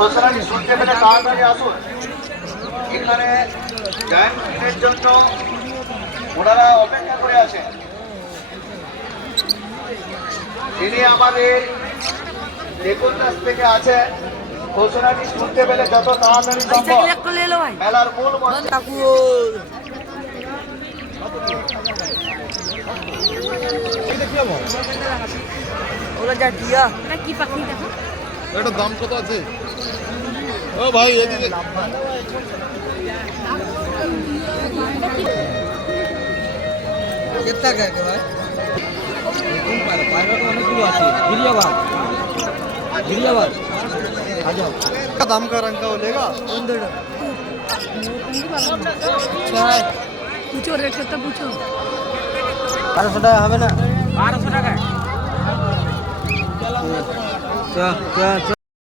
ঘোষণাটি শুনতে পেলে তাড়াতাড়ি আসুন। এখানে জয়েন্টের জন্য ওনারা অপেক্ষা করে আছেন। তিনি আমাদের লেকুলদাস থেকে আছেন। ঘোষণাটি শুনতে পেলে যত তাড়াতাড়ি সম্ভব মেলার মূল এটা দাম কত আছে? ও ভাই এদিকে कितना करके भाई पायलट অনেকগুলো আছে गिरियाबाद आ जाओ क्या दाम का रंग का वो लेगा? पूछो रेट कितना पूछो 1200 টাকা হবে না 1200 টাকা